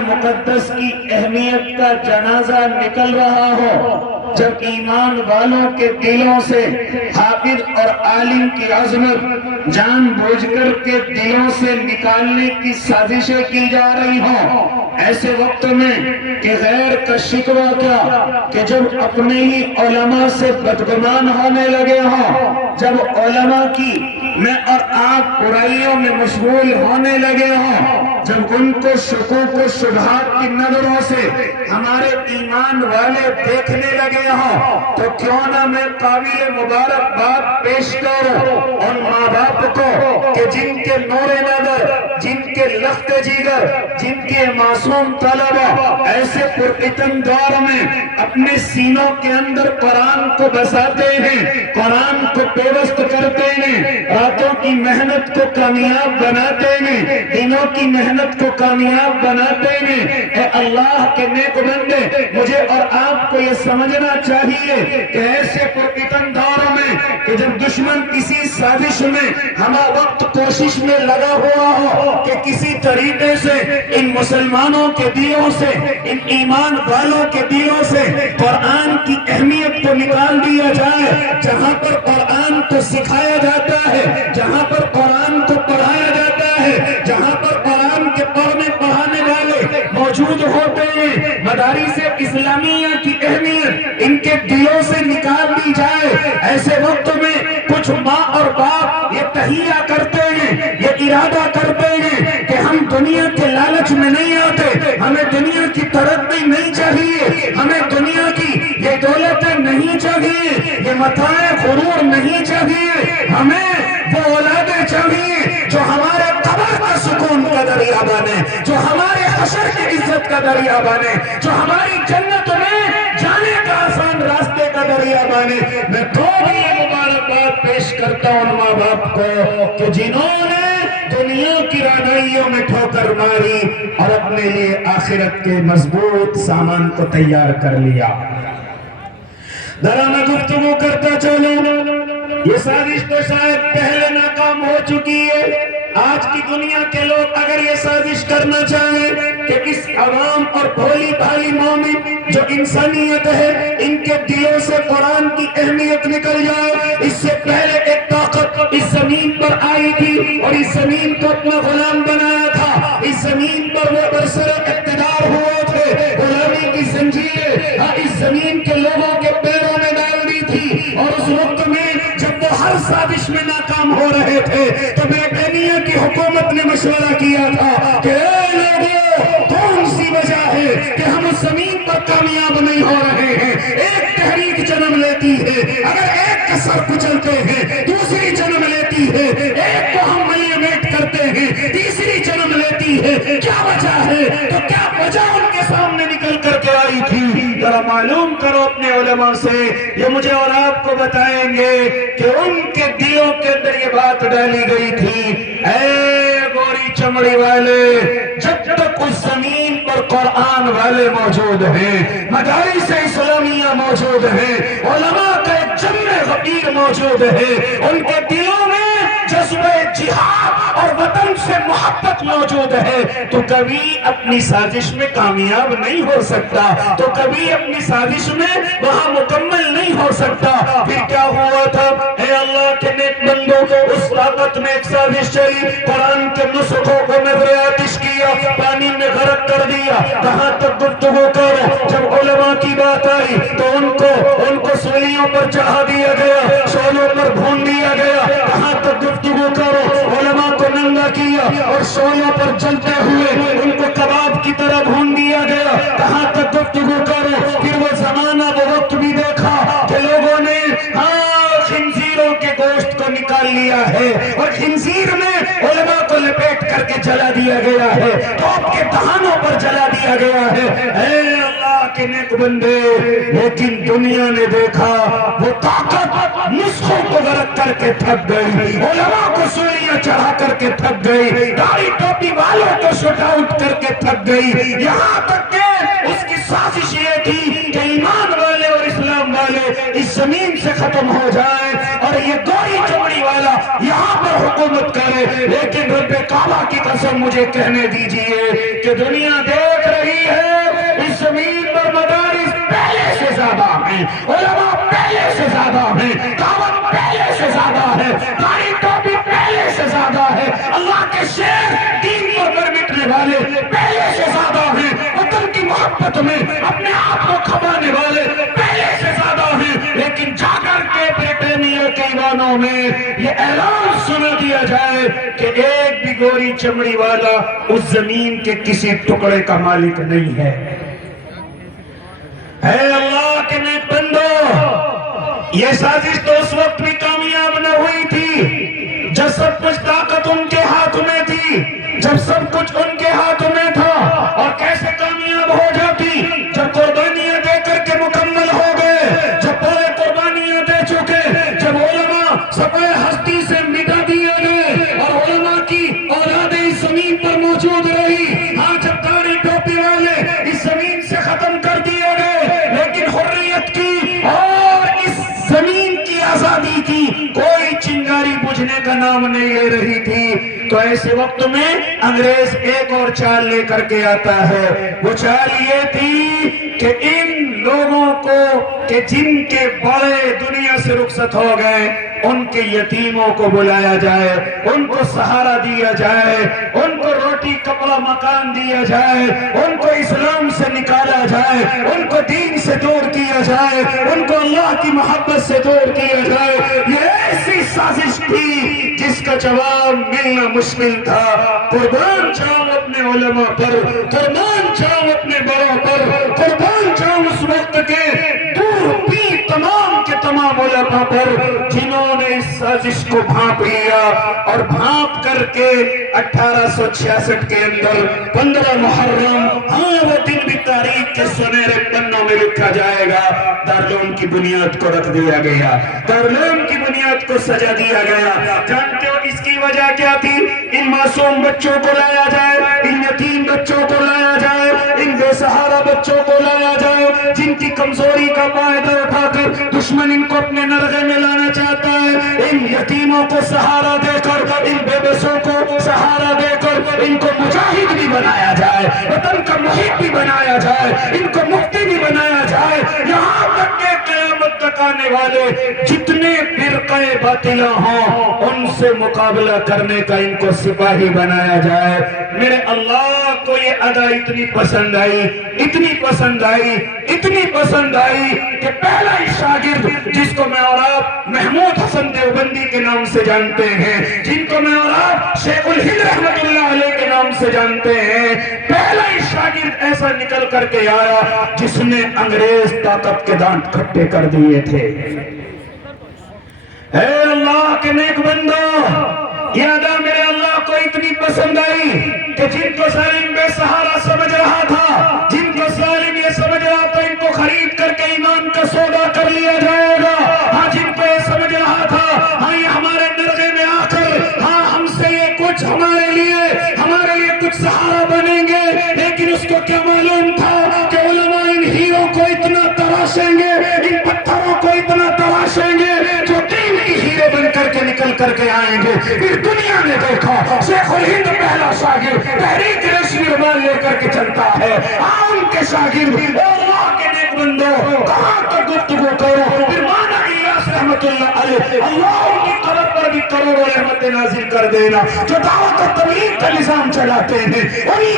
مقدس کی اہمیت کا جنازہ نکل رہا ہو، جب ایمان والوں کے دلوں سے حافظ اور عالم کی عظمت جان بوجھ کر کے دلوں سے نکالنے کی سازشیں کی جا رہی ہوں، ایسے وقت میں کہ غیر کا شکوہ کیا کہ جب اپنے ہی علماء سے بدگمان ہونے لگے ہوں، جب علماء کی میں اور آپ برائیوں میں مشغول ہونے لگے ہوں، جب ان کو شکوک و شبہات کی نظروں سے ہمارے ایمان والے دیکھنے لگے ہوں، تو کیوں نہ میں قابل مبارکباد پیش کروں ان ماں باپ کو کہ جن کے نور نظر، جن کے لخت جگر، جن کے معصوم طلبہ ایسے پرفتن دور میں اپنے سینوں کے اندر قرآن کو بساتے ہیں، قرآن کو پیوست کرتے ہیں، راتوں کی محنت کو کامیاب بناتے ہیں، دنوں کی محنت کو کامیاب بناتے ہیں۔ اے اللہ کے نیک بندے، مجھے اور آپ کو یہ سمجھنا چاہیے کہ ایسے پرفتن دور میں کہ جب دشمن کسی سازش میں ہمہ وقت کوشش میں لگا ہوا ہو کہ کسی طریقے سے ان مسلمانوں کے دلوں سے، ان ایمان والوں کے دلوں سے قرآن کی اہمیت کو نکال دیا جائے، جہاں پر قرآن کو سکھایا جاتا ہے، جہاں پر قرآن کو پڑھایا جاتا ہے، جہاں پر قرآن کے پڑھنے پڑھانے والے موجود ہوتے ہیں، مدارس اسلامیہ کی اہمیت ان کے دلوں سے نکال دی جائے، ایسے وقت میں کچھ ماں اور باپ یہ تہیہ کرتے ہیں، یہ ارادہ کرتے ہیں کہ ہم دنیا کے لالچ میں نہیں آتے، ہمیں دنیا کی ترقی نہیں چاہیے، ہمیں دنیا کی یہ دولتیں نہیں چاہیے، یہ متاع غرور نہیں چاہیے، ہمیں وہ اولادیں چاہیے جو ہمارے قبر کا سکون کا ذریعہ بنے، جو ہمارے حشر کی عزت کا ذریعہ بنے، جو ہماری جنت میں جانے کا آسان راستے کا ذریعہ بنے۔ میں تو بھی یہ مبارکباد پیش کرتا ہوں ان ماں باپ کو کہ جنہوں نے دنیا کی رعنائیوں میں ٹھوکر ماری اور اپنے لیے آخرت کے مضبوط سامان کو تیار کر لیا۔ ذرا میں گفتگو کرتا چلوں، یہ سازش تو شاید پہلے ناکام ہو چکی ہے۔ آج کی دنیا کے لوگ اگر یہ سازش کرنا چاہیں کہ اس عوام اور بھولی بھالی مومن جو انسانیت ہے ان کے دلوں سے قرآن کی اہمیت نکل جائے، اس سے پہلے ایک طاقت اس زمین پر آئی تھی اور اس زمین کو اپنا غلام بنایا تھا، اس زمین پر وہ برسر اقتدار ہوئے تھے، غلامی کی زنجیریں اس زمین کے لوگوں کے پیروں میں ڈال دی تھی، اور اس وقت میں جب وہ ہر سازش میں ناکام ہو رہے تھے تو بریٹانیہ کی حکومت نے مشورہ کیا تھا کہ اے لوگوں، کون سی وجہ ہے کہ ہم اس زمین پر کامیاب نہیں ہو رہے ہیں؟ ایک تحریک جنم لیتی ہے، اگر ایک کا سر کچلتے ہیں دوسری جنم لیتی ہے، ایک کو ہم ملیمیٹ کرتے ہیں تیسری جنم لیتی ہے، کیا وجہ ہے؟ تو کیا وجہ ان کے سامنے نکل کر کے آئی تھی؟ ذرا معلوم کرو اپنے علماء سے، یہ مجھے اور آپ کو بتائیں گے کہ ان کے دلوں کے اندر یہ بات ڈالی گئی تھی، اے گوری چمڑی والے، جب تک اس زمین پر قرآن والے موجود ہیں، مدارس اسلامیہ موجود ہیں، علماء کا ایک جمع غفیر موجود ہے، ان کے دلوں میں جذبہ جہاد اور وطن سے محبت موجود ہے، تو کبھی اپنی سازش میں کامیاب نہیں ہو سکتا، تو کبھی اپنی سازش میں وہاں مکمل نہیں ہو سکتا۔ پھر کیا ہوا تھا؟ اے اللہ کے نیک بندوں، اس طاقت میں ایک سازش چلی، قرآن کے نسخوں کو نظر آتش کیا، پانی میں غرق کر دیا۔ کہاں تک گفتگو کرو؟ جب علماء کی بات آئی تو ان کو سولیوں پر چڑھا دیا گیا، شولوں پر بھون دیا گیا۔ کہاں تک گفتگو کرو؟ علماء کو ننگا کیا اور شولوں پر جلتے ہوئے ان کو کباب کی طرح بھون دیا گیا۔ کہاں تک گفتگو کرو؟ پھر وہ زمانہ وہ وقت بھی دیکھا کہ لوگوں نے خنزیروں کے گوشت کو نکال لیا ہے اور خنزیر میں علماء کو لپیٹ کر کے جلا دیا گیا ہے، توپ کے دہانوں پر جلا دیا گیا ہے۔ اے اللہ کے نیک بندے، لیکن دنیا نے دیکھا وہ طاقت نسخوں کو غرق کر کے تھک گئی، علماء کو سولیاں چڑھا کر کے تھک گئی، داڑھی ٹوپی والوں کو شوٹ آؤٹ کر کے تھک گئی، یہاں تک کہ اس کی سازش یہ تھی کہ ایمان والے اور اسلام والے اس زمین سے ختم ہو جائیں اور یہ گوری چمڑی والا یہاں پر حکومت کرے۔ لیکن رب کعبہ کی قسم مجھے کہنے دیجئے کہ دنیا دیکھ ہیں، علماء پہلے سے زیادہ ہیں، دعوت پہلے سے زیادہ ہے، داڑھی ٹوپی پہلے سے زیادہ ہے، اللہ کے شیر دین پر مٹنے والے پہلے سے زیادہ ہیں، وطن کی محبت میں اپنے آپ کو کھپانے والے پہلے سے زیادہ ہیں، لیکن جا کر کے برطانیہ کے ایوانوں میں یہ اعلان سنا دیا جائے کہ ایک بھی گوری چمڑی والا اس زمین کے کسی ٹکڑے کا مالک نہیں ہے۔ اے اللہ کے نیک بندو، یہ سازش تو اس وقت بھی کامیاب نہ ہوئی تھی جب سب کچھ طاقت ان کے ہاتھ میں تھی، جب سب کچھ ان کے ہاتھ میں تھا، اور کیسے کامیاب ہو جاتی جب قربانیاں دے کر کے مکمل ہو گئے، جب پورے قربانیاں دے چکے، جب علماء سپے ہستی سے مٹا دیے گئے اور علماء کی اولادیں اس زمین پر موجود رہی، ہاں جب داڑھی ٹوپی والے اس زمین سے ختم کر دیے گئے، لیکن حریت کی اور اس زمین کی آزادی کی کوئی چنگاری بجھنے کا نام نہیں لے رہی تھی۔ تو ایسے وقت میں انگریز ایک اور چال لے کر کے آتا ہے، وہ چال یہ تھی کہ ان لوگوں کو کہ جن کے بڑے دنیا سے رخصت ہو گئے ان کے یتیموں کو بلایا جائے، ان کو سہارا دیا جائے، ان کو روٹی کپڑا مکان دیا جائے، ان کو اسلام سے نکالا جائے، ان کو دین سے دور کیا جائے، ان کو اللہ کی محبت سے دور کیا جائے۔ یہ ایسی سازش تھی جس کا جواب ملنا مشکل تھا۔ قربان جاؤں اپنے علماء پر، قربان جاؤں اپنے بڑوں پر، قربان جاؤں اس وقت کے دور بھی تمام کے تمام علماء پر جنہوں نے اس سازش کو بھانپ لیا، اور بھانپ کر کے 1866 کے اندر 15 محرم، ہاں وہ دن بھی تاریخ کے سنہرے پنوں میں لکھا جائے گا، دارالعلوم کی بنیاد کو رکھ دیا گیا، دارالعلوم کی بنیاد کو سجا دیا گیا۔ جانتے ہو اس کی وجہ کیا تھی؟ ان معصوم بچوں کو لایا جائے، ان یتیم بچوں کو لایا جائے، ان بے سہارا بچوں کو لایا جائے، جن کی کمزوری کا فائدہ اٹھا کر دشمن ان کو اپنے نرغے میں لانا چاہتا ہے۔ ان یتیموں کو سہارا دے کر، ان بے بسوں کو سہارا دے کر ان کو مجاہد بھی بنایا جائے، وطن کا محب بھی بنایا جائے، ان کو مفتی بھی بنایا جائے، یہاں تک کہ قیامت تک آنے والے جتنے فرقے باطلہ ہوں ان سے مقابلہ کرنے کا ان کو سپاہی بنایا جائے۔ میرے اللہ کو یہ ادا اتنی پسند آئی، اتنی پسند آئی، اتنی پسند آئی کہ پہلا ہی شاگرد جس کو میں اور آپ محمود حسن دیوبندی کے نام سے جانتے ہیں، جن کو میں اور آپ شیخ الہند رحمت اللہ علیہ کے نام سے جانتے ہیں، پہلا ہی شاگرد ایسا نکل کر کے آیا جس نے انگریز طاقت کے دانت کھٹے کر دیے تھے۔ اے اللہ کے نیک بندو، یہ ادا میرے اللہ کو اتنی پسند آئی کہ جن کو ظالم بے سہارا سمجھ رہا تھا، جن کو ظالم یہ سمجھ رہا تھا ان کو خرید کر کے ایمان کا سودا کر لیا جائے گا، ہاں جن کو یہ سمجھ رہا تھا ہاں یہ ہمارے نرغے میں آ کر ہاں ہم سے یہ کچھ ہمارے لیے کچھ سہارا بنیں گے، لیکن اس کو کیا معلوم تھا کہ علماء ان ہیروں کو اتنا تراشیں گے، ان پتھروں کو اتنا تراشیں گے جو دین کی ہیرے بن کر کے نکل کر کے آئیں گے۔ پھر دنیا نے دیکھا شیخ الہند پہلا شاگرد تحریک ریشمی رومال لے کر کے چلتا ہے، ان کے شاگرد اللہ کے نیک بندو کہاں تک گفتگو کرو، پھر مانا الیاس رحمت اللہ علیہ، اللہ ان کی قبر پر بھی کروڑوں رحمت نازل کر دینا، جو دعوت و تبلیغ کا نظام چلاتے ہیں انہی